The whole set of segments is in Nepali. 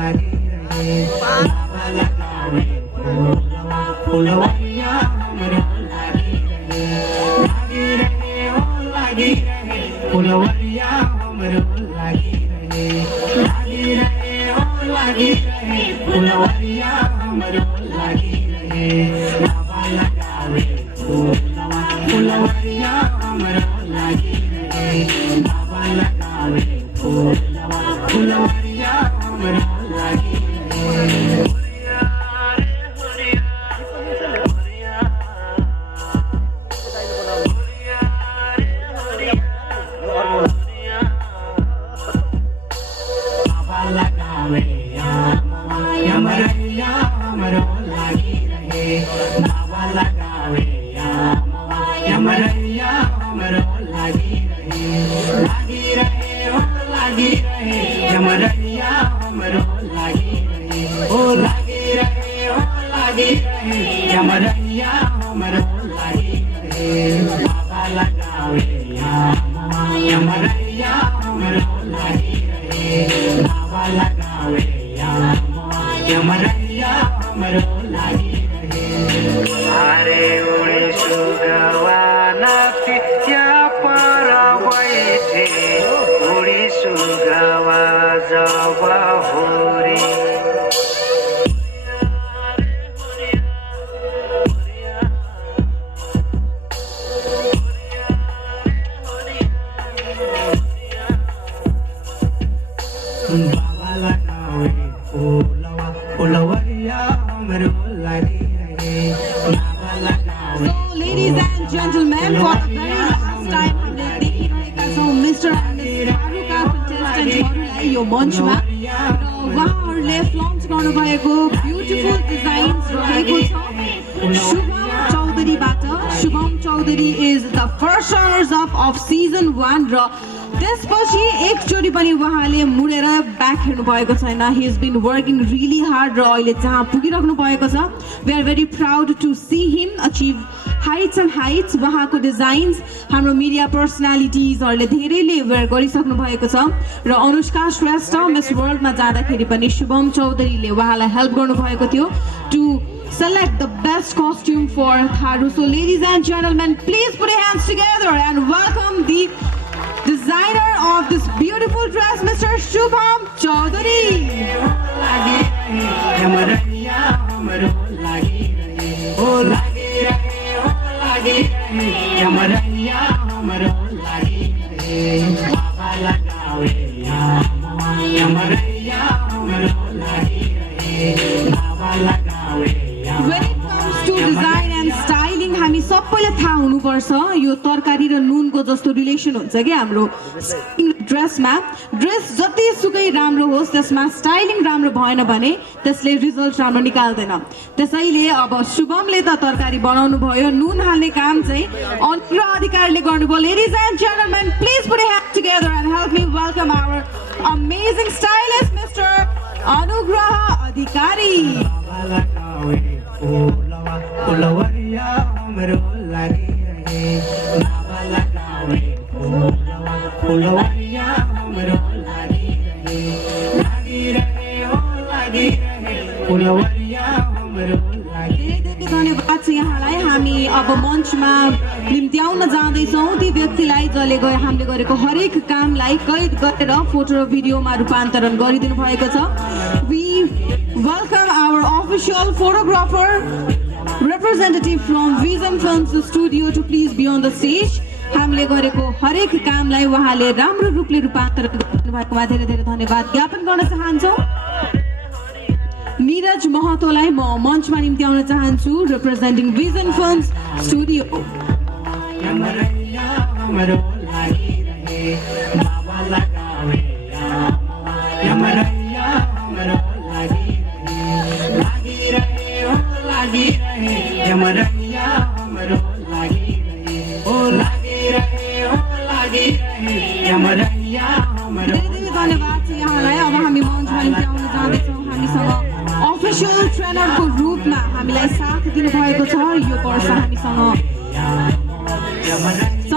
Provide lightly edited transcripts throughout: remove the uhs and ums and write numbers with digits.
लागिरहे बाबा लगावे फुलवरिया हाम्रो लागिरहे हो लागिरहे फुलवरिया हाम्रो लागिरहे हो लागिरहे फुलवरिया हाम्रो लागिरहे बाबा लगावे फुलवरिया हाम्रो लागिरहे बाबा लगावे फुलवरिया हाम्रो लागिरहे He has been working really hard र अहिले जहाँ पुगिराख्नु भएको छ we are very proud to see him achieve heights and heights उहाँको डिजाइन्स हाम्रो मिडिया पर्सनालिटिजहरुले धेरैले वेयर गरिसक्नु भएको छ र अनुष्का श्रेष्ठ मिस वर्ल्ड मा जाँदाखेरि पनि शुभम चौधरीले उहाँलाई हेल्प गर्नु भएको थियो to select the best costume for Tharu. So ladies and gentlemen, please put your hands together and welcome the designer of this beautiful dress, Mr. Shubham Chaudhary. When it comes to design and styling, हामी सबैलाई थाहा हुनुपर्छ यो तरकारी र नुनको जस्तो रिलेसन हुन्छ के हाम्रो ड्रेसमा ड्रेस जति सुकै राम्रो होस् त्यसमा स्टाइलिङ राम्रो भएन भने त्यसले रिजल्ट राम्रो निकाल्दैन त्यसैले अब शुभमले त तरकारी बनाउनु भयो नुन हाल्ने काम चाहिँ अनुग्रह अधिकारीले गर्नुभयो ladies and gentlemen please put your hands together and help me welcome our amazing stylist mister Anugrah Adhikari Phulwaria हाम्रो लागिरहे बाबा लगावे फुलवरिया हाम्रो लागिरहे हो लागिरहे फुलवरिया हाम्रो लागिरहे धन्यवाद छ यहाँलाई हामी अब मञ्चमा निम्त्याउन जाँदैछौँ ती व्यक्तिलाई जसले हामीले गरेको हरेक कामलाई कैद गरेर फोटो र भिडियोमा रूपान्तरण गरिदिनु भएको छ we welcome our official photographer representative from Vision Films Studio to please be on the stage. हामीले गरेको हरेक कामलाई उहाँले राम्रो रूपले रूपान्तरण गर्नुभएकोमा धेरै धेरै धन्यवाद ज्ञापन गर्न चाहन्छौँ नीरज महतोलाई म मञ्चमा निम्त्याउन चाहन्छु रिप्रेजेन्टिङ Vision Films Studio. धन्यवाद छ यहाँलाई अब हामी मञ्चमा निम्त्याउन जाँदैछौँ हामीसँग अफिसियल ट्रेनरको रूपमा हामीलाई साथ दिनुभएको छ यो वर्ष हामीसँग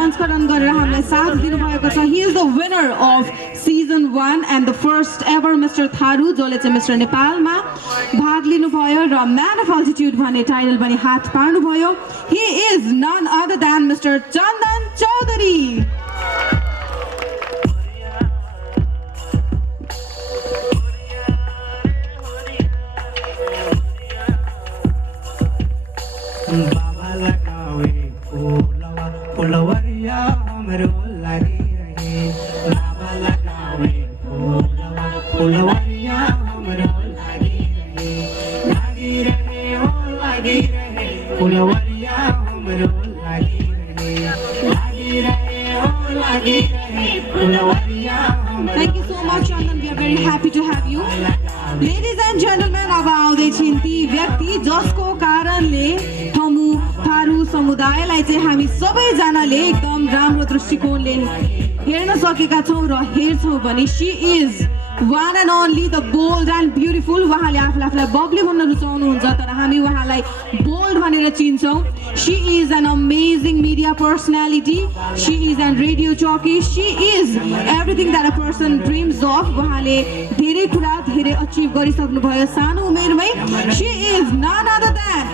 संस्करण गरेर हामीलाई साथ दिनुभएको छ he is the winner of season 1 and the first ever mister Tharu जसले चाहिँ मिस्टर नेपालमा भाग लिनुभयो र म्यान अफ अल्टिट्युड भन्ने टाइटल पनि हात पार्नुभयो he is none other than mister Chandan Chaudhary बाबा लगावे फुलवरिया हमरो लागी रहे बाबा लगावे फुलवरिया हमरो लागी रहे हो लागी रहे फुलवरिया हमरो लागी रहे हो लागी रहे Phulwaria Thank you so much, Chandan. We are very happy to have you. Ladies and gentlemen, अब आउँदैछिन् ती व्यक्ति जसको कारणले थमु थारू समुदायलाई चाहिँ हामी सबैजनाले एकदम राम्रो दृष्टिकोणले हेर्न सकेका छौँ र हेर्छौँ भने she is one and only the bold and beautiful उहाँले आफूलाई बब्ली भन्न रुचाउनुहुन्छ तर हामी उहाँलाई बोल्ड भनेर चिन्छौँ she is an amazing media personality she is an radio jockey she is everything that a person dreams of उहाँले धेरै कुरा धेरै अचिभ गरिसक्नुभयो सानो उमेरमै she is none other than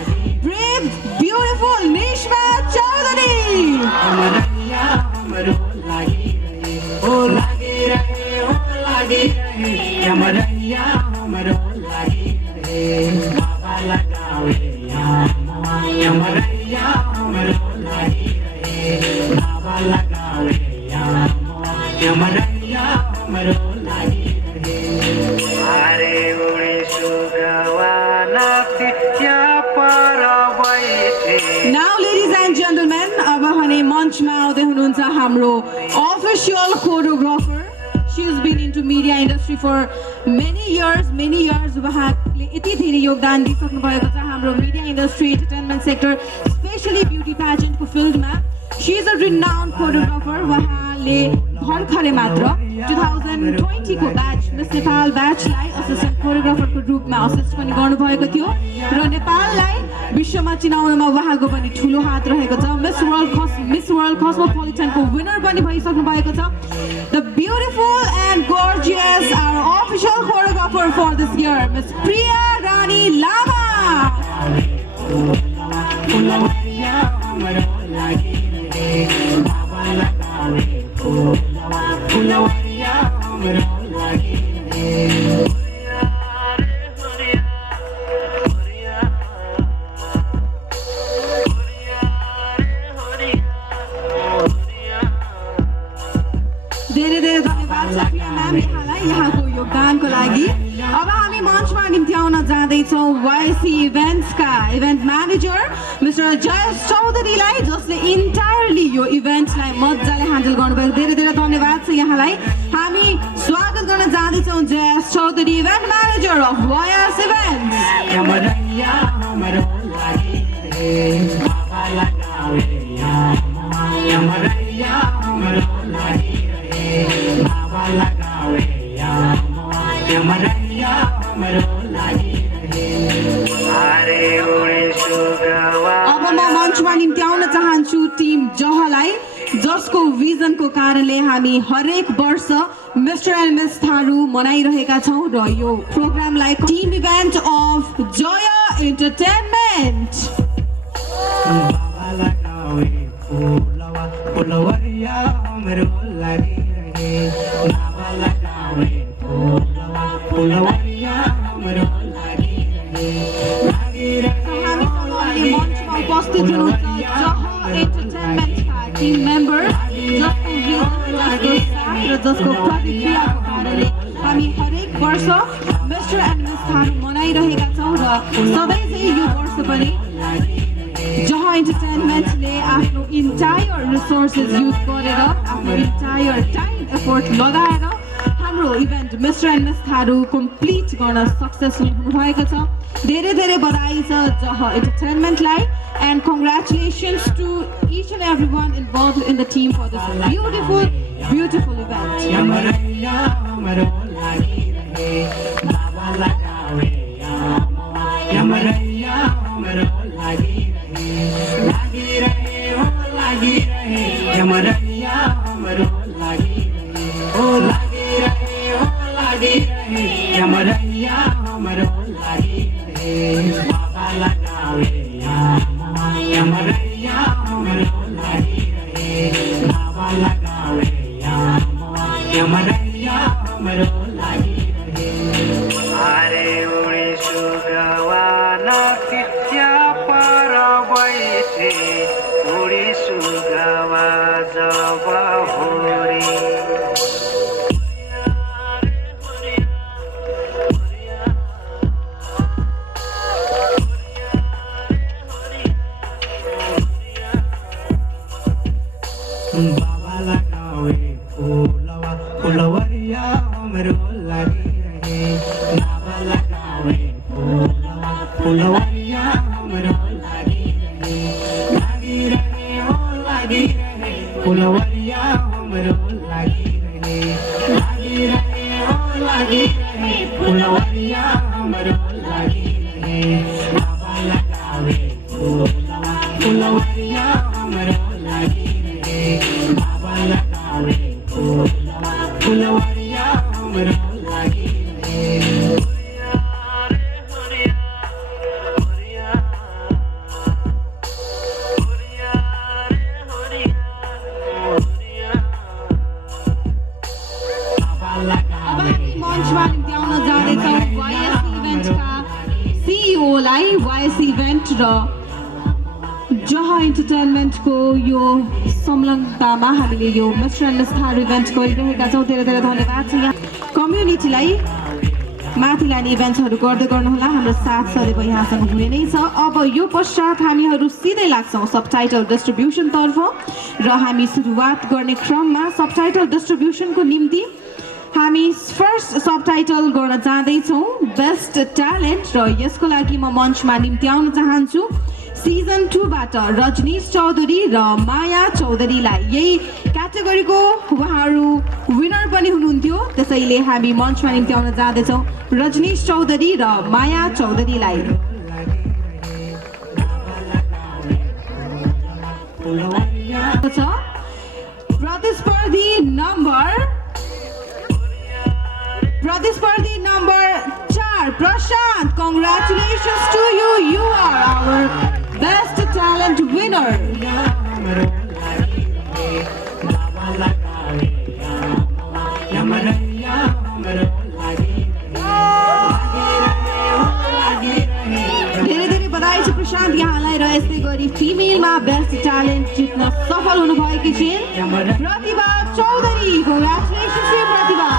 brave beautiful Nishma Chaudhary यमरैया हमरो लागी रहे बाबा लगावे यमरैया हमरो लागी रहे बाबा लगावे यमरैया हमरो लागी रहे अरे उड़े सुगवा नतिया पर बैठे Now ladies and gentlemen अब भने मञ्चमा आउँदै हुनुहुन्छ हाम्रो official choreographer She has been into media industry for many years उहाँले यति धेरै योगदान दिइसक्नु भएको छ हाम्रो media industry entertainment sector especially beauty pageant को फिल्डमा She is a renowned choreographer उहाँले भर्खरै मात्र 2020 को ब्याच मिस नेपाल ब्याचलाई असिस्टेन्ट कोरियोग्राफरको रूपमा असिस्ट पनि गर्नुभएको थियो र नेपाललाई विश्वमा चिनाउनमा उहाँको पनि ठुलो हात रहेको छ मिस वर्ल्ड कस्मोपोलिटनको विनर पनि भइसक्नु भएको छ the beautiful and gorgeous our official choreographer for this year miss Priya Rani Lama धेरै धेरै धन्यवाद छ प्रिया म्याम यहाँलाई यहाँको योगदानको लागि अब हामी मञ्चमा निम्ति आउन जाँदैछौँ वाइसी इभेन्ट्सका इभेन्ट म्यानेजर मिस्टर जयेश चौधरीलाई जसले इन्टायरली यो इभेन्ट्सलाई मजाले ह्यान्डल गर्नुभएको धेरै धेरै धन्यवाद छ यहाँलाई हामी स्वागत गर्न जाँदैछौँ Jayesh Chaudhary event manager of YS अब म मञ्चमा निम्ति आउन चाहन्छु टिम जहलाई जसको भिजनको कारणले हामी हरेक वर्ष मिस्टर एन्ड मिस थारू मनाइरहेका छौँ र यो प्रोग्रामलाई team event of Jay entertainment उपस्थित हुनुहुन्छ जह एन्टरटेनमेन्टका टिम मेम्बर जसको भिजन र जसको प्रतिक्रियाको कारणले हामी हरेक वर्ष मिस्टर एन्ड मिस थारू मनाइरहेका छौँ र सधैँ चाहिँ यो वर्ष पनि जह एन्टरटेनमेन्टले आफ्नो इन्टायर रिसोर्सेस युज गरेर आफ्नो इन्टायर टाइम एफोर्ट लगाएर हाम्रो event mister and miss Tharu complete गर्न सक्सेसफुल हुनुभएको छ धेरै धेरै बधाई छ जह एन्टरटेनमेन्टलाई and congratulations to each and everyone involved in the team for this beautiful event. हाम्रो लागि बाबा लगावे यमरैया हाम्रो लागि बाबा लगावे यमरैया हाम्रो लागि अरे उडी सुगवा नतिच्या पर बैठे उडी सुगवा जब होरी बाबा लगावे फुलवरिया हाम्रो लागि बाबा लगावे फुलवरिया हाम्रो लागि लागिरहे हो लागिरहे फुलवरिया हाम्रो लागि लागिरहे हो लागिरहे फुलवरिया हाम्रो लागि बाबा लगावे फुलवरिया हाम्रो लागि बाबा लगावे फुलवरिया हाम्रो लागि मञ्चमा निम्त्याउन जाँदैछौँ YS इभेन्टका CEO लाई YS इभेन्ट र जह इन्टरटेनमेन्टको यो संलग्नतामा हामीले यो mister and miss Tharu event गरिरहेका छौँ। धेरै धेरै धन्यवाद छ। यहाँ कम्युनिटीलाई माथि लाने इभेन्ट्सहरू गर्दै गर्नुहोला। हाम्रो साथ सदैव यहाँसँग हुने नै छ। अब यो पश्चात हामीहरू सिधै लाग्छौँ सबटाइटल डिस्ट्रिब्युसनतर्फ र हामी सुरुवात गर्ने क्रममा सबटाइटल डिस्ट्रिब्युसनको निम्ति हामी फर्स्ट सबटाइटल गर्न जाँदैछौँ बेस्ट ट्यालेन्ट र यसको लागि म मञ्चमा निम्त्याउन चाहन्छु सिजन 2 बाट रजनीश चौधरी र माया चौधरीलाई। यही क्याटेगोरीको उहाँहरू विनर पनि हुनुहुन्थ्यो, त्यसैले हामी मञ्चमा निम्त्याउन जाँदैछौँ रजनीश चौधरी र माया चौधरीलाई। प्रतिस्पर्धी नम्बर 4 प्रशान्त, congratulations to you, you are our best talent winner. धेरै धेरै बधाई छ प्रशान्त यहाँलाई र यस्तै गरी फिमेलमा बेस्ट ट्यालेन्ट जित्न सफल हुनुभएकी छिन् प्रतिभा चौधरी। congratulations to you प्रतिभा।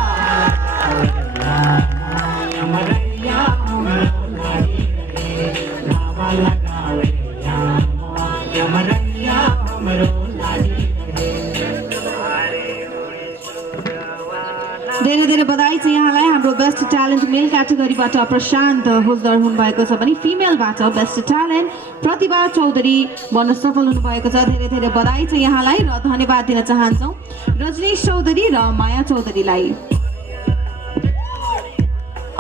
धेरै धेरै बधाई छ यहाँलाई। हाम्रो बेस्ट ट्यालेन्ट मेल क्याटेगोरीबाट प्रशान्त होल्डर हुनुभएको छ भने फिमेलबाट बेस्ट ट्यालेन्ट प्रतिभा चौधरी बन्न सफल हुनुभएको छ। धेरै धेरै बधाई छ यहाँलाई र धन्यवाद दिन चाहन्छौँ रजनीश चौधरी र माया चौधरीलाई।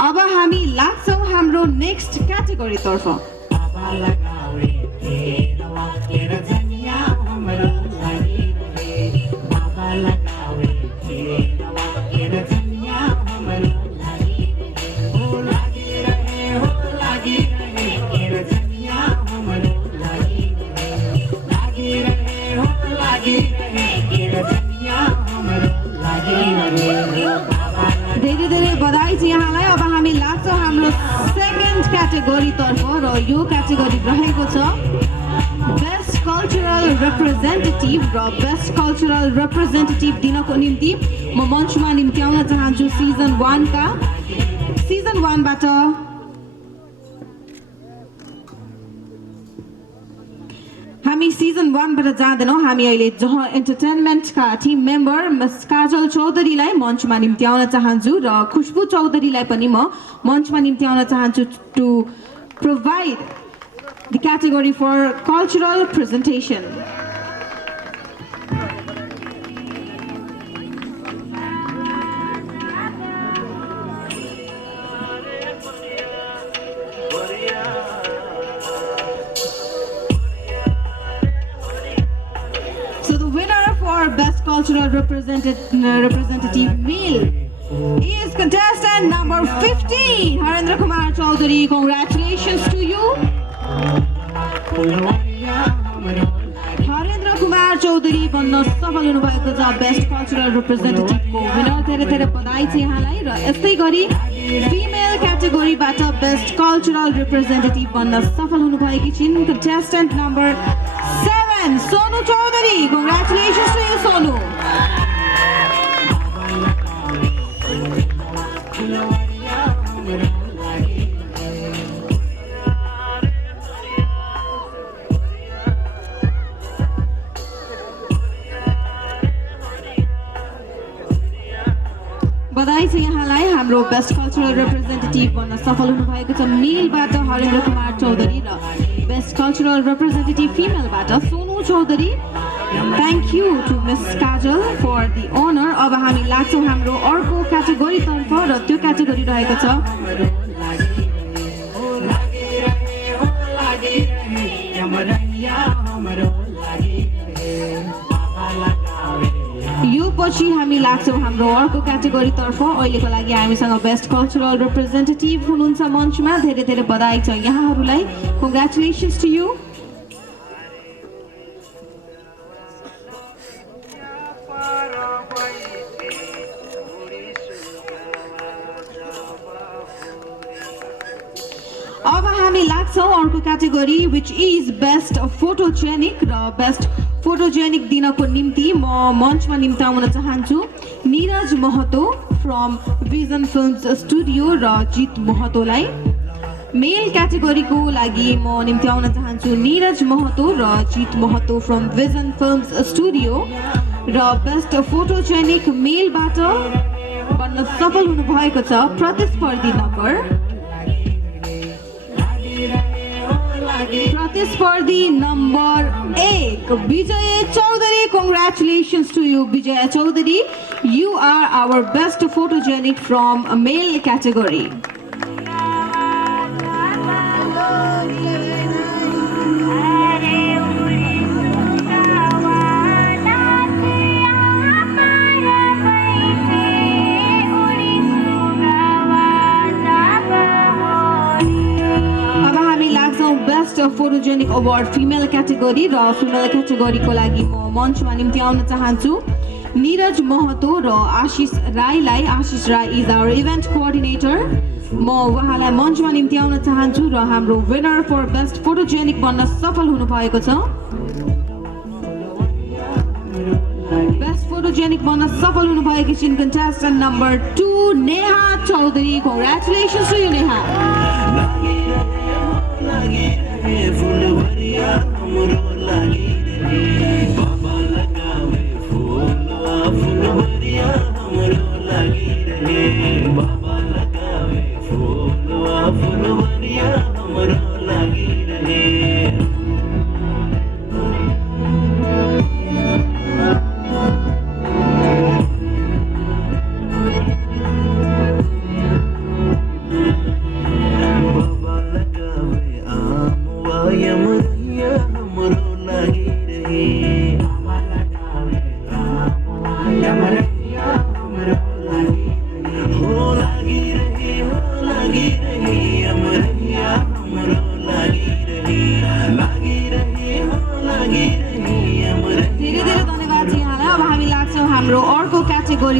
अब हामी लाग्छौँ हाम्रो नेक्स्ट क्याटेगोरीतर्फ। धेरै धेरै बधाई छ यहाँलाई। अब हामी लाग्छौँ हाम्रो सेकेन्ड क्याटेगोरीतर्फ र यो क्याटेगोरी रहेको छ बेस्ट कल्चरल रिप्रेजेन्टेटिभ र बेस्ट कल्चरल रिप्रेजेन्टेटिभ दिनको निम्ति म मञ्चमा निम्त्याउन चाहन्छु सिजन 1 बाट हामी सिजन 1 बाट जाँदैनौँ। हामी अहिले जह इन्टरटेनमेन्टका टिम मेम्बर मिस काजल चौधरीलाई मञ्चमा निम्त्याउन चाहन्छु र खुशबु चौधरीलाई पनि म मञ्चमा निम्त्याउन चाहन्छु to provide the category for cultural presentation. Best cultural representative male is contestant number 15 Harendra Kumar Chaudhary, congratulations to you. Harendra Kumar Chaudhary बन्न सफल हुनुभएको छ बेस्ट कल्चरल रिप्रेजेन्टेटिभको विनर। धेरै धेरै बधाई छ यहाँलाई। र यस्तै गरी फिमेल क्याटेगोरीबाट बेस्ट कल्चरल रिप्रेजेन्टेटिभ बन्न सफल हुनुभएकी छिन् contestant number 7 Sonu Chaudhary, congratulations to you Sonu. बधाई छ यहाँलाई। हाम्रो बेस्ट कल्चरल रिप्रेजेन्टेटिभ बन्न सफल हुनुभएको छ मेलबाट हरेन्द्र कुमार चौधरी र बेस्ट कल्चरल रिप्रेजेन्टेटिभ फिमेलबाट Sonu Chaudhary. Thank you to miss Kajal for the honour. अब हामी लाग्छौँ हाम्रो अर्को क्याटेगोरीतर्फ र त्यो क्याटेगोरी रहेको छ यो पछि हामी लाग्छौँ हाम्रो अर्को क्याटेगोरीतर्फ। अहिलेको लागि हामीसँग बेस्ट कल्चरल रिप्रेजेन्टेटिभ हुनुहुन्छ मञ्चमा। धेरै धेरै बधाई छ यहाँहरूलाई। Congratulations to you. अब हामी लाग्छौँ अर्को category which is best photogenic. र बेस्ट फोटोजेनिक दिनको निम्ति म मञ्चमा निम्ताउन चाहन्छु Niraj Mahato from Vision Films Studio र जित महतोलाई। मेल क्याटेगोरीको लागि म निम्त्याउन चाहन्छु निरज महतो र Jeet Mahato from Vision Films Studio. र बेस्ट फोटोजेनिक मेलबाट बन्न सफल हुनुभएको छ प्रतिस्पर्धी number 1 Vijay Chaudhary. Congratulations to you Vijay Chaudhary. You are our best photogenic from male category. Best photogenic award female category. र फिमेल क्याटेगोरीको लागि म मञ्चमा निम्त्याउन चाहन्छु निरज महतो र Ashish Rai. Ashish Rai is our event coordinator. म उहाँलाई मञ्चमा निम्त्याउन चाहन्छु र हाम्रो विनर फर बेस्ट फोटोजेनिक बन्न सफल हुनुभएको छ। बेस्ट फोटोजेनिक बन्न सफल हुनुभएकी छिन् contestant number 2 Neha Chaudhary. Congratulations to you Neha.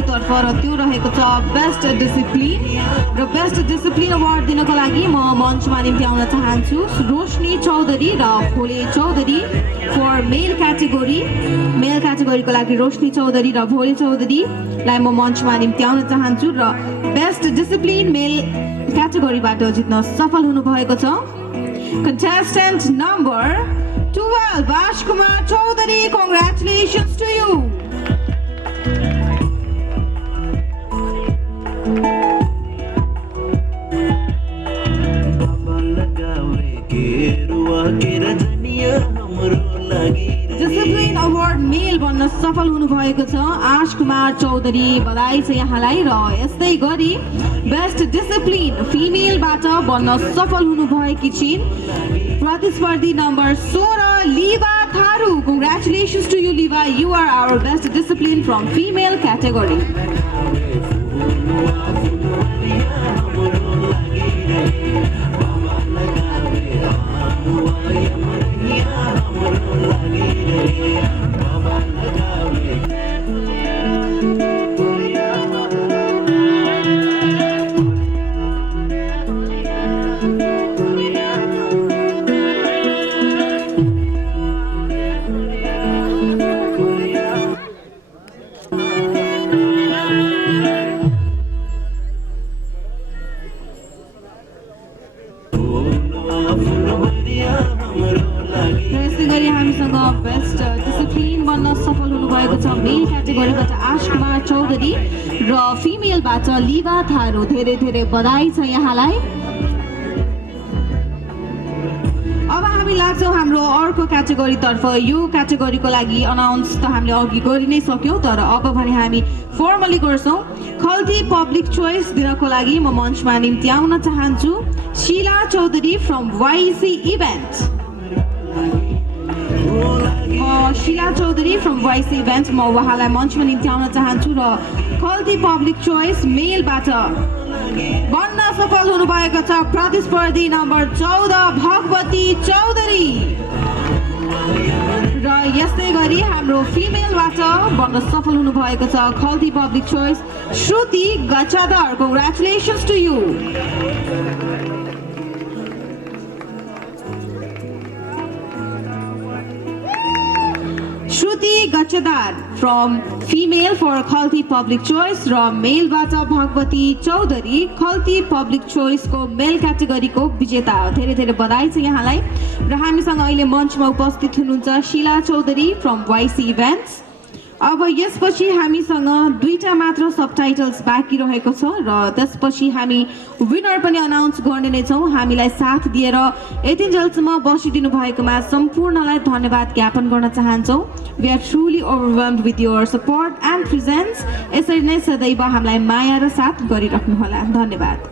तर्फ र त्यो रहेको छ बेस्ट डिसिप्लिन। र बेस्ट डिसिप्लिन अवार्ड दिनको लागि म मञ्चमा निम्त्याउन चाहन्छु रोशनी चौधरी र Bhole Chaudhary for male category. Male क्याटेगोरीको लागि रोशनी चौधरी र भोले चौधरीलाई म मञ्चमा निम्त्याउन चाहन्छु र बेस्ट डिसिप्लिन मेल क्याटेगोरीबाट जित्न सफल हुनुभएको छ contestant number 12 Rajkumar Chaudhary. Congratulations to you. Discipline award male बन्न सफल हुनुभएको छ आश कुमार चौधरी। बधाई छ यहाँलाई। र यस्तै गरी बेस्ट डिसिप्लिन फिमेलबाट बन्न सफल हुनुभएकी छिन् प्रतिस्पर्धी नम्बर 16 Liva Tharu. Congratulations to you Liva. You are our best discipline from female category. यस्तै गरी हामीसँग बेस्ट डिसिप्लिन बन्न सफल हुनुभएको छ मेल क्याटेगोरीबाट आश कुमार चौधरी र फिमेलबाट लिभा थारू। धेरै धेरै बधाई छ यहाँलाई। अब हामी लाग्छौँ हाम्रो अर्को क्याटेगोरीतर्फ। यो क्याटेगोरीको लागि अनाउन्स त हामीले अघि गरि नै सक्यौँ, तर अब भने हामी फर्मली गर्छौँ। खल्ती पब्लिक चोइस दिनको लागि म मञ्चमा निम्ति आउन चाहन्छु Sheela Chaudhary from YC event. Sheela Chaudhary from YC event म उहाँलाई मञ्चमा निम्ति आउन चाहन्छु र खल्ती पब्लिक चोइस मेलबाट बन्न सफल हुनुभएको छ प्रतिस्पर्धी नम्बर 14 भगवती चौधरी। र यस्तै गरी हाम्रो फिमेलबाट बन्न सफल हुनुभएको छ Khalti public choice Shruti Gachhadar. Congratulations to you. Shruti Gachhadar from female for Khalti public choice र मेलबाट भगवती चौधरी खल्ती पब्लिक चोइसको मेल क्याटेगोरीको विजेता। धेरै धेरै बधाई छ यहाँलाई। र हामीसँग अहिले मञ्चमा उपस्थित हुनुहुन्छ Sheela Chaudhary from YC events. अब यसपछि हामीसँग 2टा मात्र सबटाइटल्स बाँकी रहेको छ र त्यसपछि हामी विनर पनि अनाउन्स गर्ने नै छौँ। हामीलाई साथ दिएर यतिन्जेलसम्म बसिदिनु भएकोमा सम्पूर्णलाई धन्यवाद ज्ञापन गर्न चाहन्छौँ। We are truly overwhelmed with your support and presence. यसरी नै सदैव हामीलाई माया र साथ गरिराख्नुहोला। धन्यवाद।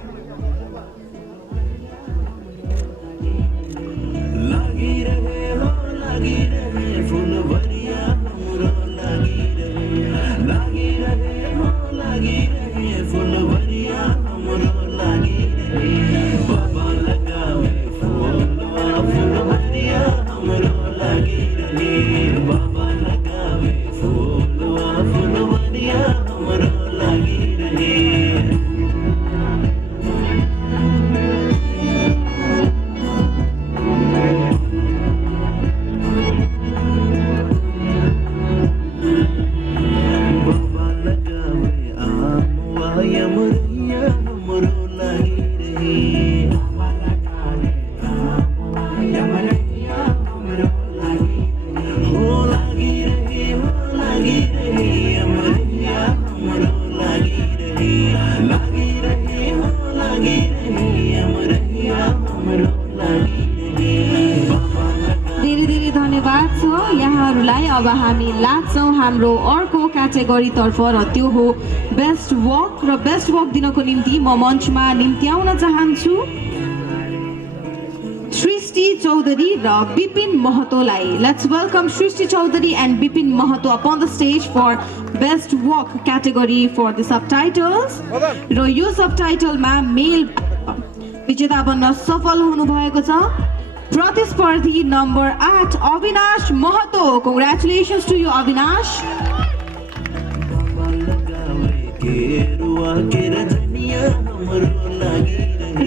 अब हामी लाग्छौँ हाम्रो अर्को क्याटेगोरीतर्फ र त्यो हो बेस्ट वक। र बेस्ट वक दिनको निम्ति म मञ्चमा निम्ति आउन चाहन्छु सृष्टि चौधरी र विपिन महतोलाई। Let's welcome Srishti Chaudhary and Bipin Mahato upon the stage for best walk category for the subtitles. र यो सबटाइटलमा मेल विजेता बन्न सफल हुनुभएको छ प्रतिस्पर्धी number 8 Avinash Mahato. Congratulations to you Avinash.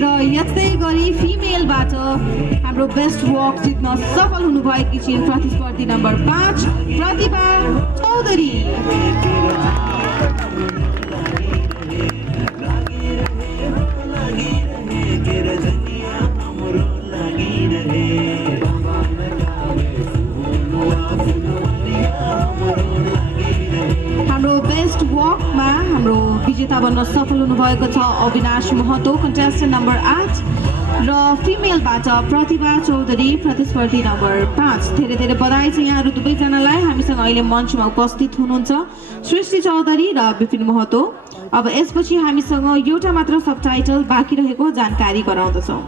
र यस्तै गरी फिमेलबाट हाम्रो बेस्ट वक जित्न सफल हुनुभएकी छिन् प्रतिस्पर्धी नम्बर 5 प्रतिभा चौधरी। हाम्रो बेस्ट वकमा हाम्रो विजेता बन्न सफल हुनुभएको छ अविनाश महतो कन्टेस्टेन्ट नम्बर 8 र फिमेलबाट प्रतिभा चौधरी प्रतिस्पर्धी नम्बर 5। धेरै धेरै बधाई छ यहाँहरू दुवैजनालाई। हामीसँग अहिले मञ्चमा उपस्थित हुनुहुन्छ सृष्टि चौधरी र विपिन महतो। अब यसपछि हामीसँग एउटा मात्र सबटाइटल बाँकी रहेको जानकारी गराउँदछौँ।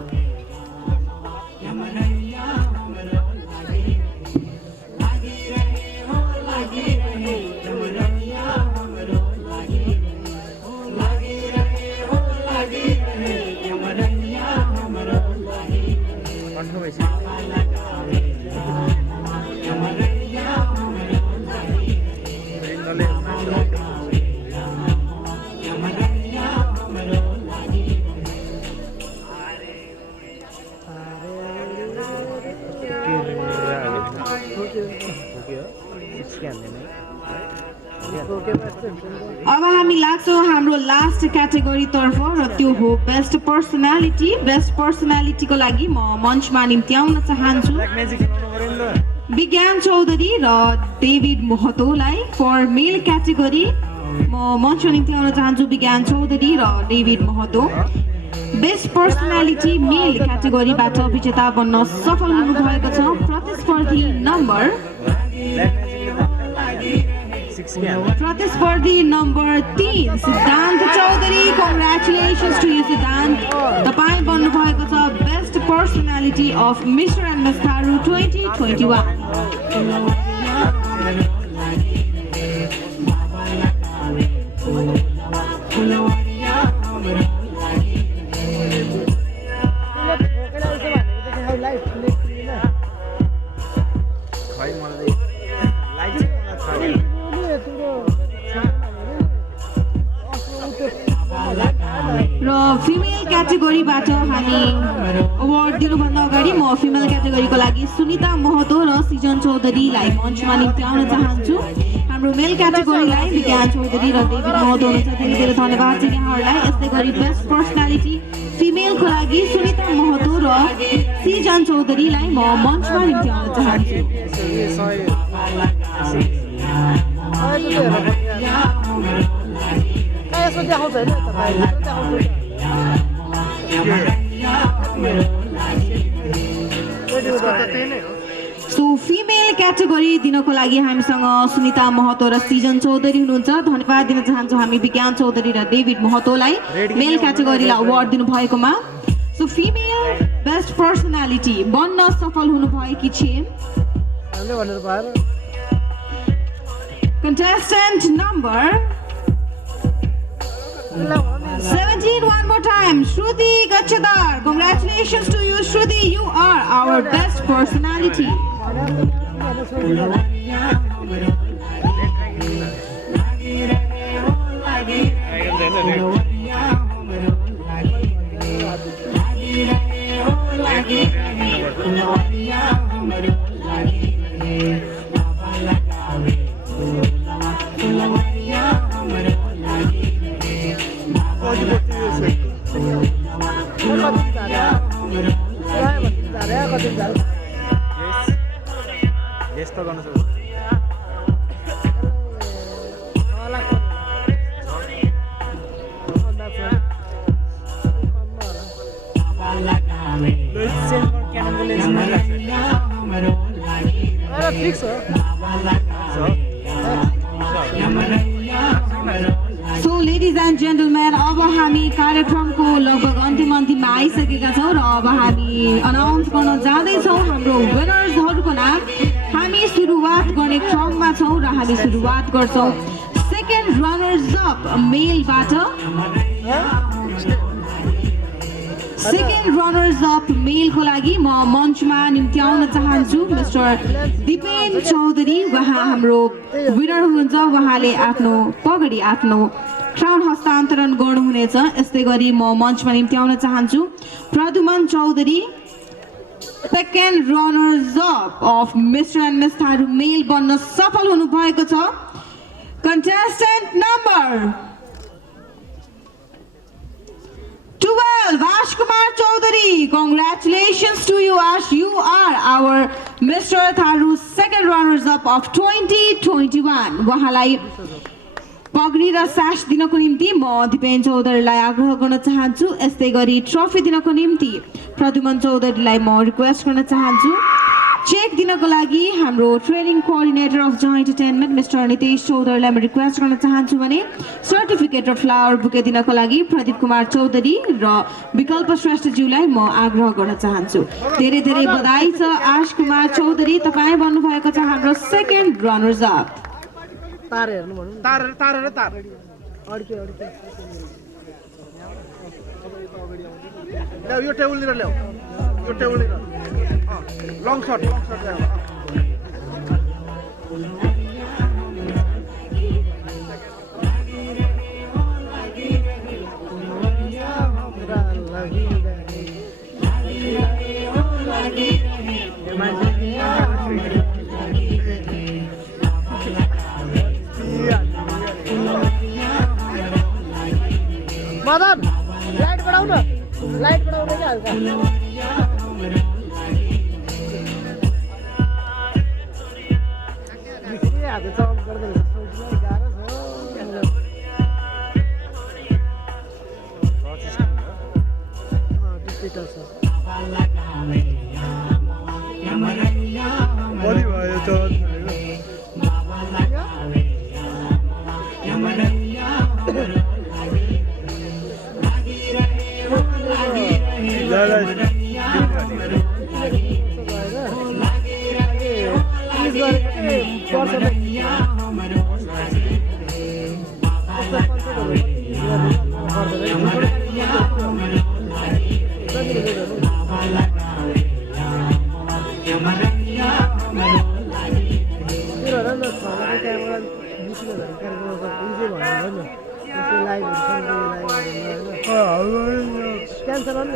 अब हामी लाग्छौँ हाम्रो लास्ट क्याटेगोरी तर्फ र त्यो हो बेस्ट पर्सनालिटीको लागि म मञ्चमा निम्त्याउन चाहन्छु विज्ञान चौधरी र डेभिड महतोलाई फर मेल क्याटेगोरी म मञ्चमा निम्त्याउन चाहन्छु विज्ञान चौधरी र डेभिड महतो बेस्ट पर्सनालिटी मेल क्याटेगोरीबाट विजेता बन्न सफल हुनुभएको छ प्रतिस्पर्धी नम्बर 3 सिद्धान्त चौधरी कङ्ग्रेचुलेसन्स टु यु सिद्धान्त तपाईँ बन्नुभएको छ best personality of mister and miss Tharu 2021 र फिमेल क्याटेगोरीबाट हामी अवार्ड दिनुभन्दा अगाडि म फिमेल क्याटेगोरीको लागि सुनिता महतो र सिजन चौधरीलाई मञ्चमा निम्त्याउन चाहन्छु हाम्रो मेल क्याटेगोरीलाई विज्ञान चौधरी र डेभिड महतो हुनुहुन्छ धेरै धेरै धन्यवाद छ यहाँहरूलाई यस्तै गरी बेस्ट पर्सनालिटी फिमेलको लागि सुनिता महतो र सिजन चौधरीलाई म मञ्चमा निम्त्याउन चाहन्छु सो फिमेल क्याटेगोरी दिनको लागि हामीसँग सुनिता महतो र सिजन चौधरी हुनुहुन्छ धन्यवाद दिन चाहन्छौँ हामी विज्ञान चौधरी र डेभिड महतोलाई मेल क्याटेगोरीलाई अवार्ड दिनुभएकोमा सो फिमेल बेस्ट पर्सनालिटी बन्न सफल हुनुभएकी छिन् contestant number 17 one more time Shruti Gachadar congratulations to you Shruti you are our best personality यस्तो गर्न सक्छु So ladies and gentlemen अब हामी कार्यक्रमको लगभग अन्तिममा आइसकेका छौँ र अब हामी अनाउन्स गर्न जाँदैछौँ हाम्रो विनर्सहरूको नाम हामी सुरुवात गर्ने क्रममा छौँ र हामी सुरुवात गर्छौँ सेकेन्ड रनर्स अप मेलबाट सेकेन्ड रनर्स अप मेलको लागि म मञ्चमा निम्त्याउन चाहन्छु मिस्टर दिपेन चौधरी उहाँ हाम्रो विनर हुनुहुन्छ उहाँले आफ्नो पगडी आफ्नो क्राउन हस्तान्तरण गर्नुहुनेछ यस्तै गरी म मञ्चमा निम्त्याउन चाहन्छु Praduman Chaudhary second runners up of mister and miss Tharu male बन्न सफल हुनुभएको छ contestant number 12 Ash Kumar Chaudhary congratulations to you Ash you are our Mr. Tharu second runners up of 2021 उहाँलाई पगडी र सास दिनको निम्ति म दिपेन चौधरीलाई आग्रह गर्न चाहन्छु यस्तै गरी ट्रफी दिनको निम्ति प्रदुमन चौधरीलाई म रिक्वेस्ट गर्न चाहन्छु चेक दिनको लागि हाम्रो training coordinator of joint attainment mister Nitesh चौधरीलाई म रिक्वेस्ट गर्न चाहन्छु भने सर्टिफिकेट र फ्लावर बुके दिनको लागि प्रदीप कुमार चौधरी र विकल्प श्रेष्ठज्यूलाई म आग्रह गर्न चाहन्छु धेरै धेरै बधाई छ आश कुमार चौधरी तपाईँ बन्नुभएको छ हाम्रो सेकेन्ड रनर्स अप तार हेर्नु भन्नु तार तार र तार अड्के अड्के ल्याउ यो टेबल लिएर ल्याउ यो टेबल लिएर लङ शट ल्याउ मदन लाइट बढाउन क्या हल्का हात चम गर्दै गाह्रो छ बलि भयो त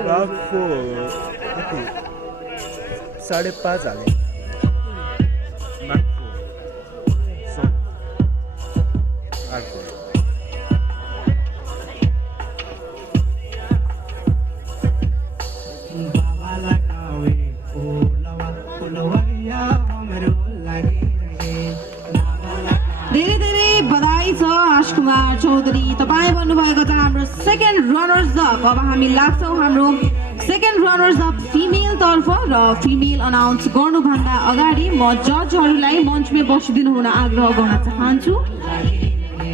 रातको 5:30 हाले धेरै बधाई छ आश कुमार चौधरी तपाईँ भन्नुभएको छ हाम्रो सेकेन्ड रनर्स अप अब हामी लाग्छौँ हाम्रो सेकेन्ड रनर्स अप फिमेल तर्फ र फिमेल अनाउन्स गर्नुभन्दा अगाडि म जजहरूलाई मञ्चमै बसिदिनु हुन आग्रह गर्न चाहन्छु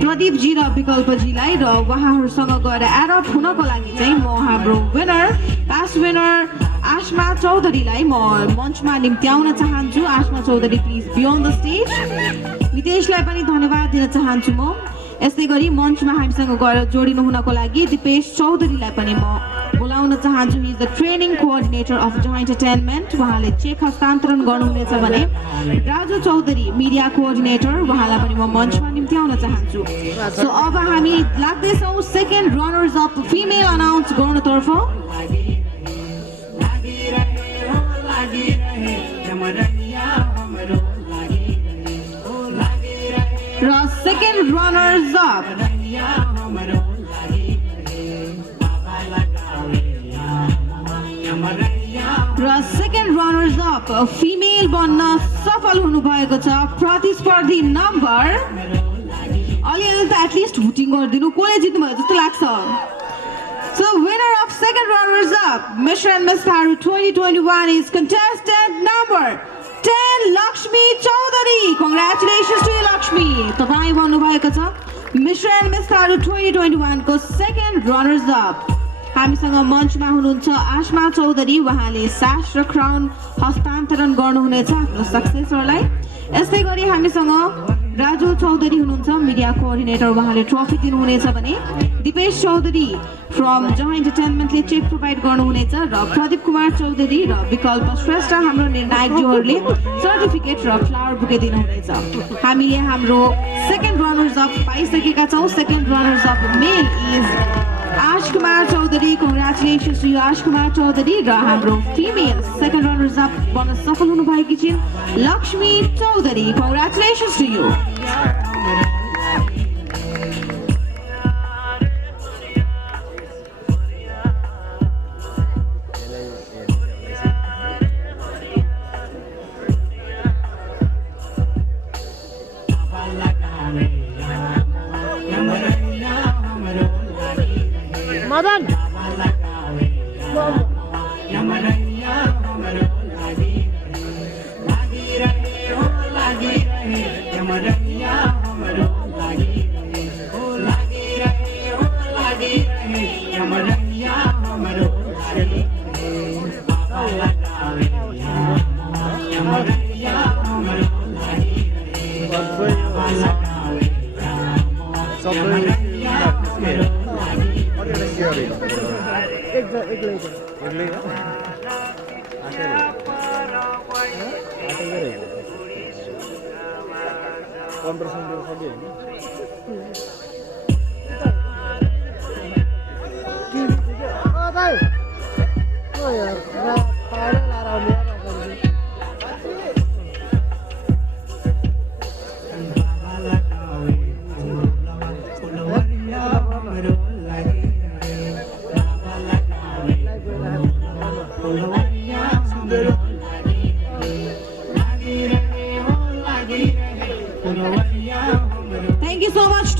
प्रदीपजी र विकल्पजीलाई र उहाँहरूसँग गएर एडअप हुनको लागि चाहिँ म हाम्रो विनर पास्ट विनर आशमा चौधरीलाई म मञ्चमा निम्त्याउन चाहन्छु Aashma Chaudhary please be on the stage नितेशलाई पनि धन्यवाद दिन चाहन्छु म यस्तै गरी मञ्चमा हामीसँग गएर जोडिनु हुनको लागि दिपेश चौधरीलाई पनि म बोलाउन चाहन्छु he is the training coordinator of joint attainment उहाँले चेक हस्तान्तरण गर्नुहुनेछ भने राजु चौधरी मिडिया कोअर्डिनेटर उहाँलाई पनि म मञ्चमा निम्त्याउन चाहन्छु सो अब हामी लाग्दैछौँ second runners up female announce गर्नतर्फ र सेकेन्ड रनर्स अप फिमेल बन्न सफल हुनुभएको छ प्रतिस्पर्धी नम्बर अलिअलि त एटलिस्ट भोटिङ गरिदिनु कसले जित्नुभयो जस्तो लाग्छ So winner of second runners up Mr. and Miss Tharu 2021 is contestant number 10 Lakshmi Chaudhary. Congratulations to you Lakshmi. तपाईँ भन्नुभएको छ Mr. and Miss Tharu 2021 को second runners up. हामीसँग मञ्चमा हुनुहुन्छ आशमा चौधरी उहाँले सास र क्राउन हस्तान्तरण गर्नुहुनेछ आफ्नो सक्सेसरलाई यस्तै गरी हामीसँग राजु चौधरी हुनुहुन्छ मिडिया कोअर्डिनेटर उहाँले ट्रफी दिनुहुनेछ भने दिपेश चौधरी फ्रम जोइन्ट एटेनमेन्टले चेक प्रोभाइड गर्नुहुनेछ र प्रदीप कुमार चौधरी र विकल्प श्रेष्ठ हाम्रो निर्णायकज्यूहरूले सर्टिफिकेट र फ्लावर बुके दिनुहुनेछ हामीले हाम्रो सेकेन्ड रनर्स अप पाइसकेका छौँ second runners up male is Aash Kumar Chaudhary congratulations to you Aash Kumar Chaudhary र हाम्रो फिमेल सेकेन्ड रनर्स अप बन्न सफल हुनुभएकी छिन् Laxmi Chaudhary congratulations to you मदन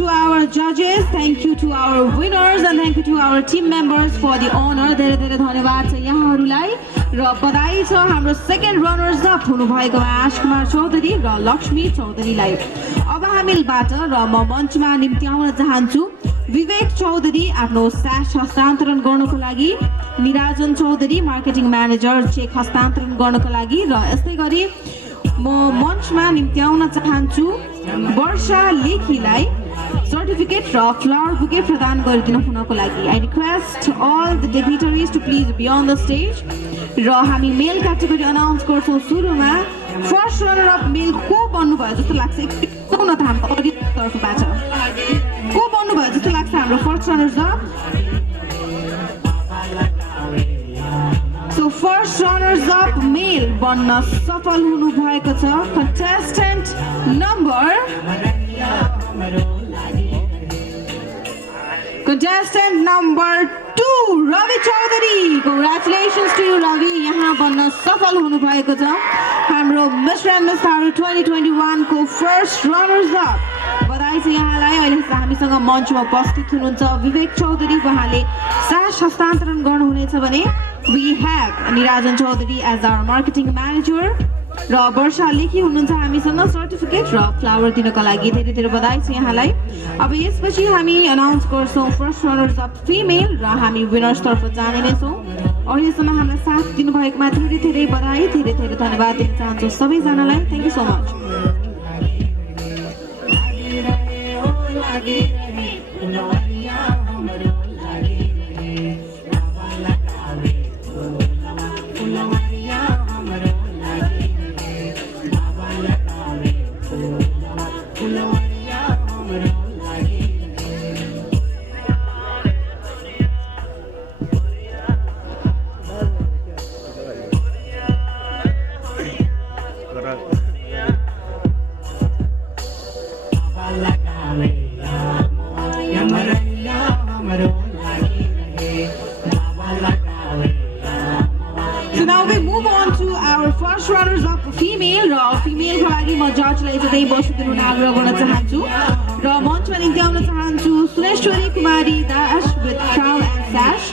to our judges, thank you to our winners, and thank you to our team members for the honor. धेरै धेरै धन्यवाद छ यहाँहरूलाई र बधाई छ हाम्रो सेकेन्ड रनर्स अप हुनुभएको आश कुमार चौधरी र लक्ष्मी चौधरीलाई। अब हामीबाट र म मञ्चमा निम्त्याउन चाहन्छु विवेक चौधरी आफ्नो स्यास हस्तान्तरण गर्नको लागि, निराजन चौधरी मार्केटिङ म्यानेजर चेक हस्तान्तरण गर्नको लागि र यस्तै गरी म मञ्चमा निम्त्याउन चाहन्छु वर्षा लेखीलाई सर्टिफिकेट र फ्लावर बुके प्रदान गरिदिनु हुनको लागि। I request all the dignitaries to please be on the stage. र हामी मेल क्याटेगोरी अनाउन्स गर्छौँ सुरुमा। फर्स्ट रनर अप मेल को बन्नुभयो जस्तो लाग्छ? एकपल्ट त हाम्रो अडियन्स तर्फबाट को बन्नुभयो जस्तो लाग्छ हाम्रो first runners up? So first runners up male बन्न सफल हुनु भएको छ contestant number 2 Rabi Chaudhary. Congratulations to you Rabi, यहाँ बन्न सफल हुनु भएको छ हाम्रो मिस्टर एन्ड मिस थारू 2021 को फर्स्ट रनर्स अप। बधाई छ यहाँलाई। अहिले हामीसँग मञ्चमा उपस्थित हुनुहुन्छ विवेक चौधरी, उहाँले स्यास हस्तान्तरण गर्नुहुनेछ भने we have Nirajan Chaudhary as our marketing manager र वर्षा लेखी हुनुहुन्छ हामीसँग सर्टिफिकेट र फ्लावर दिनको लागि। धेरै धेरै बधाई छ यहाँलाई। अब यसपछि हामी अनाउन्स गर्छौँ फर्स्ट रनर्स अप फिमेल र हामी विनर्स तर्फ जाने नै छौँ। अहिलेसम्म हामीलाई साथ दिनुभएकोमा धेरै धेरै बधाई, धेरै धेरै धन्यवाद दिन चाहन्छु सबैजनालाई। Thank you so much. So now we move on to our first runners up female र female को लागि म जजलाई चाहिँ त्यही बसिदिनु आग्रह गर्न चाहन्छु र मञ्चमा निम्त्याउन चाहन्छु सुरेश्वरी कुमारी दास with crown and sash,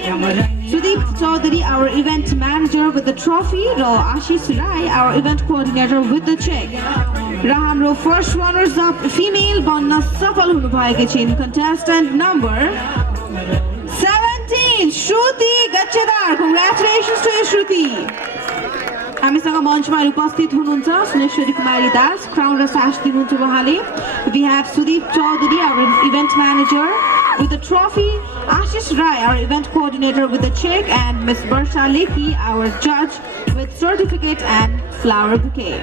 Sudeep Chaudhary our event manager with the trophy र आशिष Rai our event coordinator with the check। र हाम्रो फर्स्ट रनर्स अप फिमेल बन्न सफल हुनुभएकी छिन् contestant number 17 Shruti गच्छेदार। Congratulations to you श्रुति। हामीसँग मञ्चमा उपस्थित हुनुहुन्छ सुनेश्वरी कुमारी दास, क्राउन र सास दिनुहुन्छ उहाँले। We have Sudeep Chaudhary our event manager with the trophy, Ashish Rai our event coordinator with the check, and Miss Varsha Lekhi our judge with certificate and flower bouquet.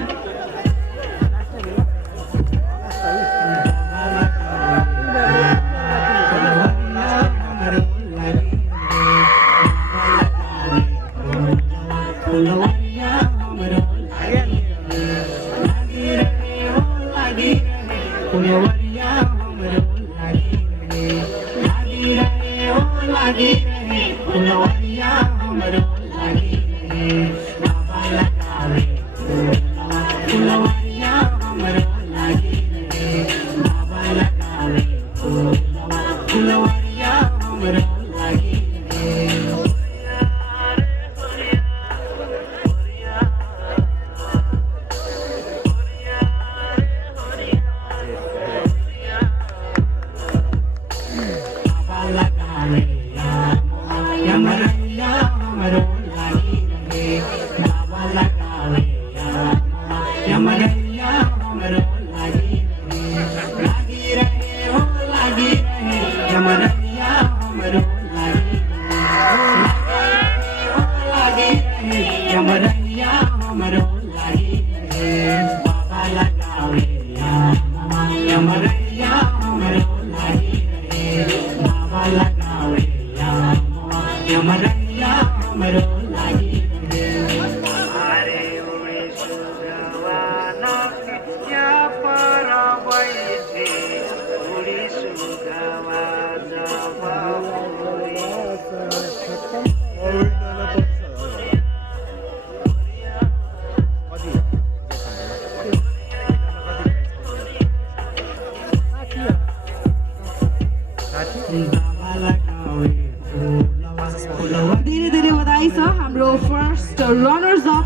runners up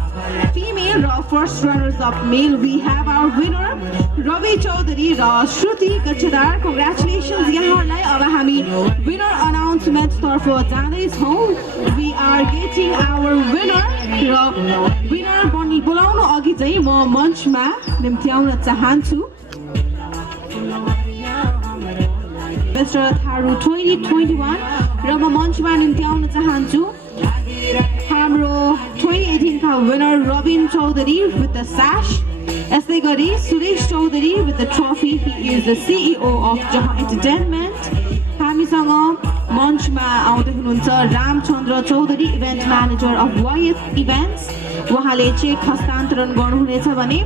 female र first runners up male we have our winner Ravi Chaudhary र Shruti Gachadar. Congratulations यहाँहरूलाई. अब हामी winner announcement तर्फ जाँदै छौँ. We are getting our winner र winner बोलाउनु अघि चाहिँ म मञ्चमा निम्त्याउन चाहन्छु Mr. Tharu 2021 र म मञ्चमा निम्त्याउन चाहन्छु हाम्रो 2018 का winner Robin Chaudhary with the sash. यसै गरी Suresh Chaudhary with the trophy. He is the CEO of Jaha Entertainment. हामीसँग मञ्चमा आउँदै हुनुहुन्छ Ramchandra Chaudhary event manager of YS events. उहाँले चेक हस्तान्तरण गर्नुहुनेछ भने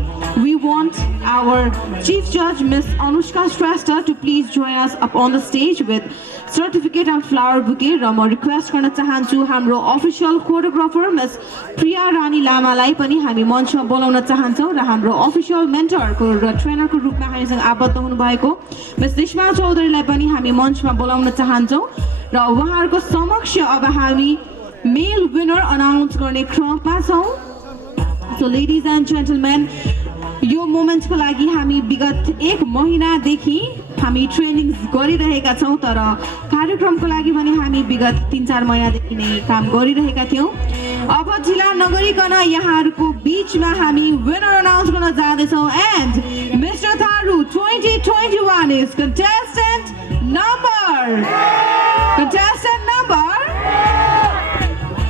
we want our chief judge Miss Anushka Shrestha to please join us up on the stage with certificate and flower bouquet. र म रिक्वेस्ट गर्न चाहन्छु हाम्रो अफिसियल कोरियोग्राफर मिस प्रिया रानी लामालाई पनि हामी मञ्चमा बोलाउन चाहन्छौँ र हाम्रो अफिसियल मेन्टरको र ट्रेनरको रूपमा हामीसँग आबद्ध हुनुभएको मिस निष्मा चौधरीलाई पनि हामी मञ्चमा बोलाउन चाहन्छौँ र उहाँहरूको समक्ष अब हामी मेल विनर अनाउन्स गर्ने क्रममा छौँ. सो लेडिज एन्ड जेन्टलमेन यो मोमेन्टको लागि हामी विगत 1 महिनादेखि हामी ट्रेनिङ गरिरहेका छौँ तर कार्यक्रमको लागि भने हामी विगत 3-4 महिनादेखि नै काम गरिरहेका थियौँ. अब ढिला नगरिकन यहाँहरूको बिचमा हामी विनर अनाउन्स गर्न जाँदैछौँ and mister Tharu 2021 is contestant number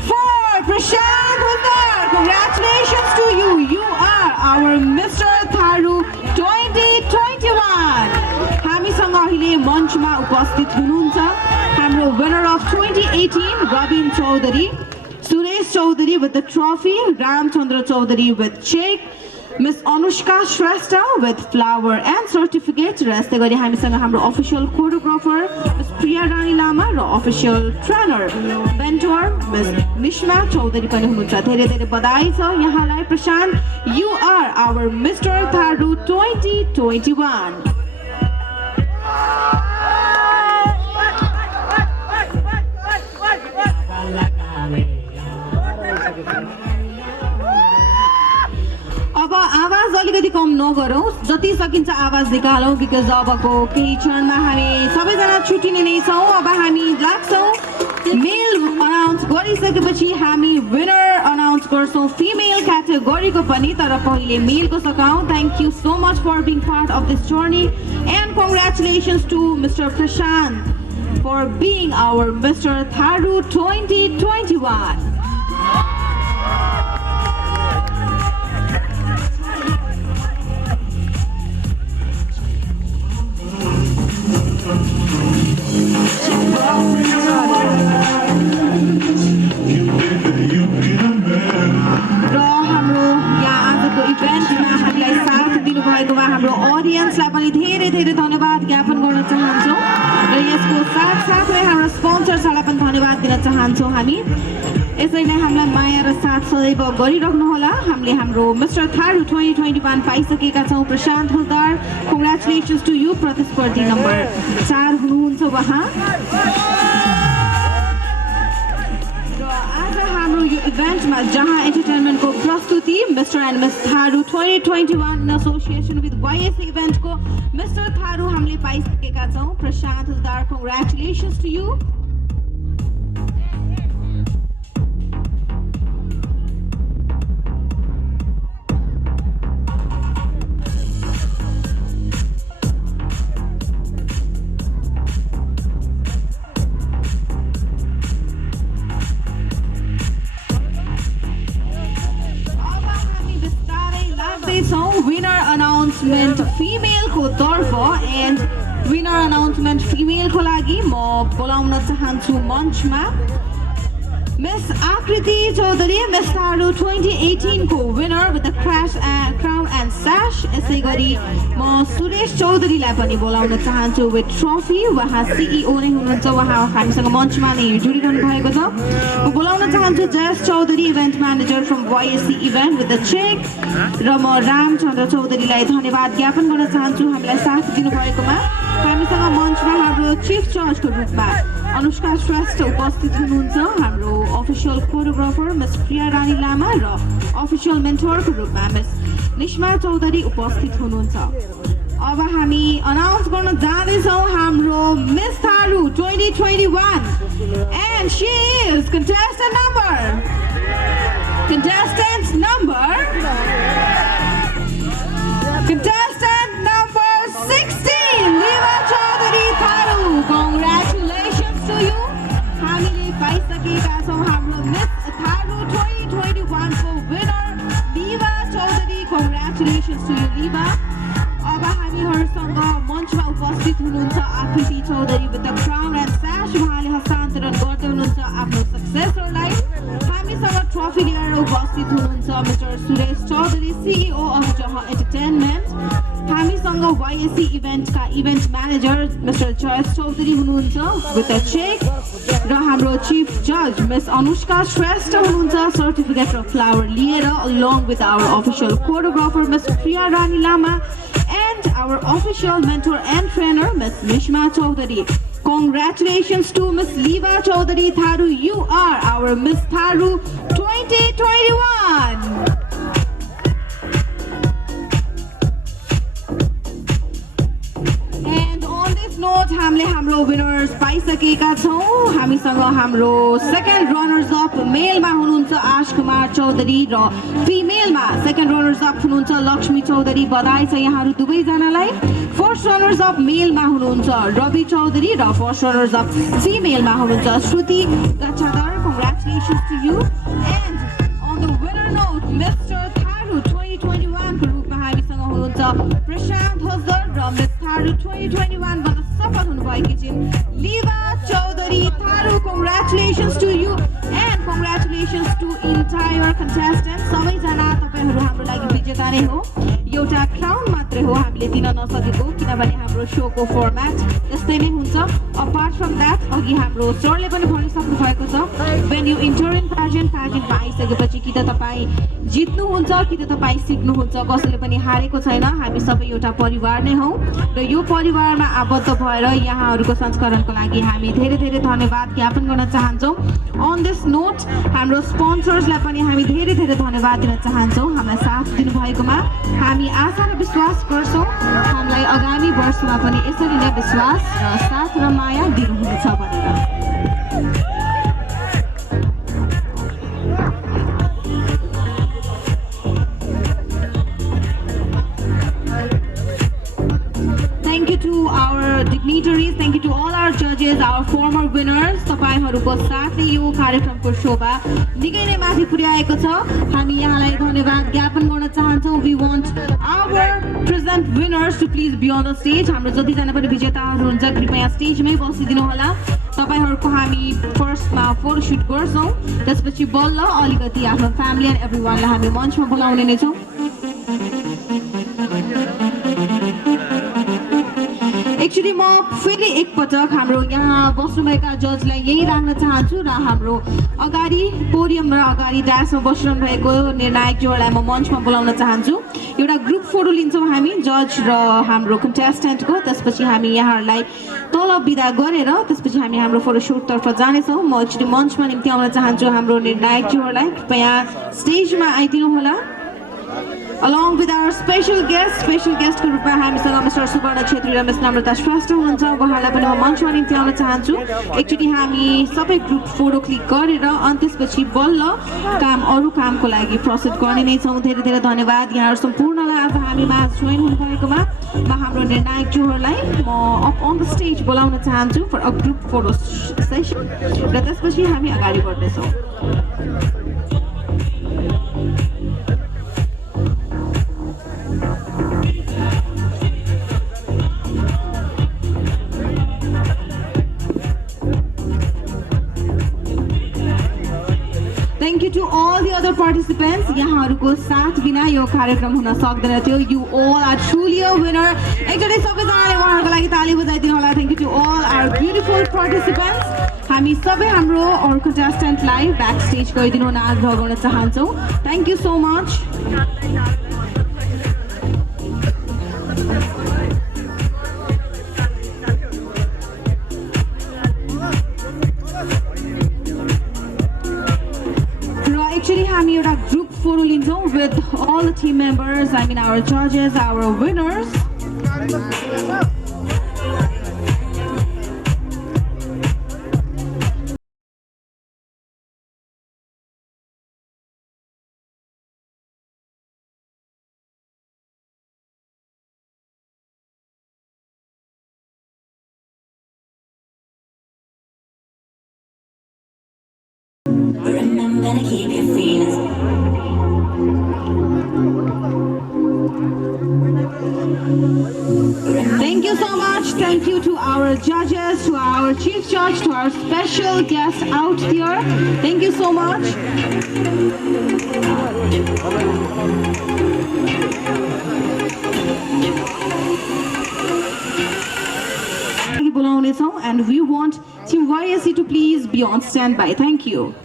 4 Prashant Huldar. Congratulations to you. You are our Mr. Tharu 2021. हामीसँग अहिले मञ्चमा उपस्थित हुनुहुन्छ हाम्रो winner of 2018 Robin Chaudhary, Suresh Chaudhary with the trophy, Ramchandra Chaudhary with check, Miss Anushka Shrestha with flower and certificate. र यस्तै गरी हामीसँग हाम्रो official choreographer miss Priya Rani Lama र official trainer mentor miss Nishma Chaudhary पनि हुनुहुन्छ. धेरै धेरै बधाई छ यहाँलाई प्रशान्त. You are our Mr. Tharu 2021. अब आवाज अलिकति कम नगरौँ, जति सकिन्छ आवाज निकालौँ बिकज अबको केही क्षणमा हामी सबैजना छुट्टिने नै छौँ. अब हामी लाग्छौँ मेल अनाउन्स गरिसकेपछि हामी विनर अनाउन्स गर्छौँ फिमेल क्याटेगोरीको पनि. तर पहिले मेलको सकाउँ. Thank you so much for being part of this journey and congratulations to mister Prashant for being our mister Tharu 2021. हाम्रो ऑडियन्सलाई पनि धेरै धेरै धन्यवाद ज्ञापन गर्न चाहन्छौँ र यसको साथसाथै हाम्रो स्पोन्सर्सहरूलाई पनि धन्यवाद दिन चाहन्छौँ. हामी यसरी नै हामीलाई माया र साथ सदैव गरिराख्नु होला. हामीले हाम्रो मिस्टर थारू 2021 पाइसकेका छौँ Prashant Huldar. Congratulations to you. प्रतिस्पर्धी नम्बर 4 हुनुहुन्छ उहाँ. हाम्रो यो इभेन्टमा जहाँ एन्टरटेनमेन्टको प्रस्तुति mister and miss Tharu 2021 in association with YS इभेन्टको मिस्टर थारू हामीले पाइसकेका छौँ Prashant Huldar. Congratulations to you. Winner announcement फिमेलको तर्फ एन्ड विनर अनाउन्समेन्ट फिमेलको लागि म बोलाउन चाहन्छु मञ्चमा मिस आकृति चौधरी, मिस थारू 2018 को winner with the crown and sash. यसै गरी म सुरेश चौधरीलाई पनि बोलाउन चाहन्छु विथ ट्रफी. उहाँ CEO नै हुनुहुन्छ, उहाँ हामीसँग मञ्चमा नै जोडिरहनु भएको छ. म बोलाउन चाहन्छु Jayas Chaudhary event manager from YSC event with the cheque. र म रामचन्द्र चौधरीलाई धन्यवाद ज्ञापन गर्न चाहन्छु हामीलाई साथ दिनुभएकोमा. हामीसँग मञ्चमा हाम्रो चिफ जजको रूपमा अनुष्का श्रेष्ठ उपस्थित हुनुहुन्छ हाम्रो official choreographer miss Priya Rani Lama र अफिसियल मेन्टरको रूपमा मिस निस्मा चौधरी उपस्थित हुनुहुन्छ। अब हामी अनाउन्स गर्न जाँदैछौँ हाम्रो miss Tharu 2021 and she is contestant number 16 Liva Chaudhary Tharu. Congratulations to you. हामीले पाइसकेका छौँ हाम्रो मिस थारू 2021 को winner Liva Chaudhary. Congratulations to you Liva. अब हामीहरूसँग मञ्चमा उपस्थित हुनुहुन्छ Aakriti Chaudhary with the crown and sash. उहाँले हस्तान्तरण गर्दै हुनुहुन्छ आफ्नो सक्सेसरलाई। हामीसँग ट्रफी लिएर उपस्थित हुनुहुन्छ mister Suresh Chaudhary CEO of जह एन्टरटेनमेन्ट। हामीसँग YSC इभेन्टका इभेन्ट म्यानेजर मिस्टर जयस चौधरी हुनुहुन्छ विथ अ चेक र हाम्रो चिफ जज मिस अनुष्का श्रेष्ठ हुनुहुन्छ सर्टिफिकेट र फ्लावर लिएर along with our official choreographer Miss Priya Rani Lama and our official mentor and trainer Miss Nishma Chaudhary. Congratulations to Miss Liva Chaudhary Tharu. You are our Miss Tharu 2021. Note हामीले हाम्रो विनर्स पाइसकेका छौँ। हामीसँग हाम्रो सेकेन्ड रनर्स अप मेलमा हुनुहुन्छ आश कुमार चौधरी र फिमेलमा सेकेन्ड रनर्स अप हुनुहुन्छ लक्ष्मी चौधरी। बधाई छ यहाँहरू दुवैजनालाई। फर्स्ट रनर्स अप मेलमा हुनुहुन्छ रवि चौधरी र फर्स्ट रनर्स अप फिमेलमा हुनुहुन्छ Shruti Gachhadhar. Congratulations to you. And on the winner note mister Tharu 2021 को रूपमा हामीसँग हुनुहुन्छ प्रशान्त हजर र मिस थारू 2021 बाट सफल हुनुभएकी छिन् Liva Chaudhary Tharu. Congratulations to you and congratulations to entire contestant. सबैजना तपाईँहरू हाम्रो लागि विजेता नै हो। एउटा क्राउन मात्रै हो हामीले दिन नसकेको किनभने हाम्रो सोको फर्मेट त्यस्तै नै हुन्छ। अपार्ट फ्रम द्याट अघि हाम्रो सरले पनि भनिसक्नु भएको छ वेन यु इन्टर इन पाजेन्टमा आइसकेपछि कि त तपाईँ जित्नुहुन्छ कि त तपाईँ सिक्नुहुन्छ। कसैले पनि हारेको छैन। हामी सबै एउटा परिवार नै हौ र यो परिवारमा आबद्ध भएर यहाँहरूको संस्करणको लागि हामी धेरै धेरै धन्यवाद ज्ञापन गर्न चाहन्छौँ। अन दिस नोट हाम्रो स्पोन्सर्सलाई पनि हामी धेरै धेरै धन्यवाद दिन चाहन्छौँ हामीलाई साथ दिनुभएकोमा। हामी आशा र विश्वास गर्छौँ हामीलाई आगामी वर्षमा पनि यसरी नै विश्वास र साथ र माया दिनुहुनेछ भनेर। Thank you to our dignitaries, thank you to all our judges, our former winners. तपाईहरुको साथले यो कार्यक्रमको शोभा निकै नै माथि पुर्याएको छ। हामी यहाँलाई धन्यवाद ज्ञापन गर्न चाहन्छौँ। We want our present winners to please be on the stage. हाम्रो जतिजना पनि विजेताहरू हुनुहुन्छ कृपया स्टेजमै बसिदिनु होला। तपाईहरुको हामी फर्स्टमा फोटोशुट गर्छौँ त्यसपछि बल्ल अलिकति आफ्नो फ्यामिली एन्ड एभ्रीवानलाई हामी मञ्चमा बोलाउने नै छौँ। एक्चुअली म फेरि एकपटक हाम्रो यहाँ बस्नुभएका जजलाई यही राख्न चाहन्छु र हाम्रो अगाडि पोडियम र अगाडि ड्यासमा बसिरहनु भएको निर्णायकज्यूहरूलाई म मञ्चमा बोलाउन चाहन्छु। एउटा ग्रुप फोटो लिन्छौँ हामी जज र हाम्रो कन्टेस्टेन्टको। त्यसपछि हामी यहाँहरूलाई तल बिदा गरेर त्यसपछि हामी हाम्रो फोटोसुटतर्फ जानेछौँ। म एक्चुअली मञ्चमा निम्ति आउन चाहन्छु हाम्रो निर्णायकज्यूहरूलाई कृपया स्टेजमा आइदिनु होला। Along with our special guest को रूपमा हामीसँग मिस्टर सुवर्ण छेत्री र मिस नम्रता श्रेष्ठ हुनुहुन्छ। उहाँलाई पनि म मञ्चमा निम्ति आउन चाहन्छु। एक्चुअली हामी सबै ग्रुप फोटो क्लिक गरेर अनि त्यसपछि बल्ल अरू कामको लागि प्रोसिड गर्ने नै छौँ। धेरै धेरै धन्यवाद यहाँहरू सम्पूर्णलाई आज हामीमा जोइन हुनुभएकोमा। म हाम्रो निर्णायकज्यूहरूलाई म अप अन द स्टेज बोलाउन चाहन्छु for a group photo session र त्यसपछि हामी अगाडि बढ्नेछौँ। Thank you to all the other participants. यहाँहरूको साथ बिना यो कार्यक्रम हुन सक्दैन थियो। You all are truly a winner. एकचोटि सबैजनाले उहाँहरूको लागि ताली बजाइदिनु होला। Thank you to all our beautiful participants. हामी सबै हाम्रो अरू कन्टेस्टेन्टलाई ब्याक स्टेज गइदिनु हुन आग्रह गर्न चाहन्छौँ। Thank you so much. बोलाउनेछौँ with all the team members, I mean our judges, our winners. Remember to keep your feelings. Thank you so much. Thank you to our judges, to our chief judge, to our special guests out here. Thank you so much. And we want Team YSC to please be on standby. Thank you.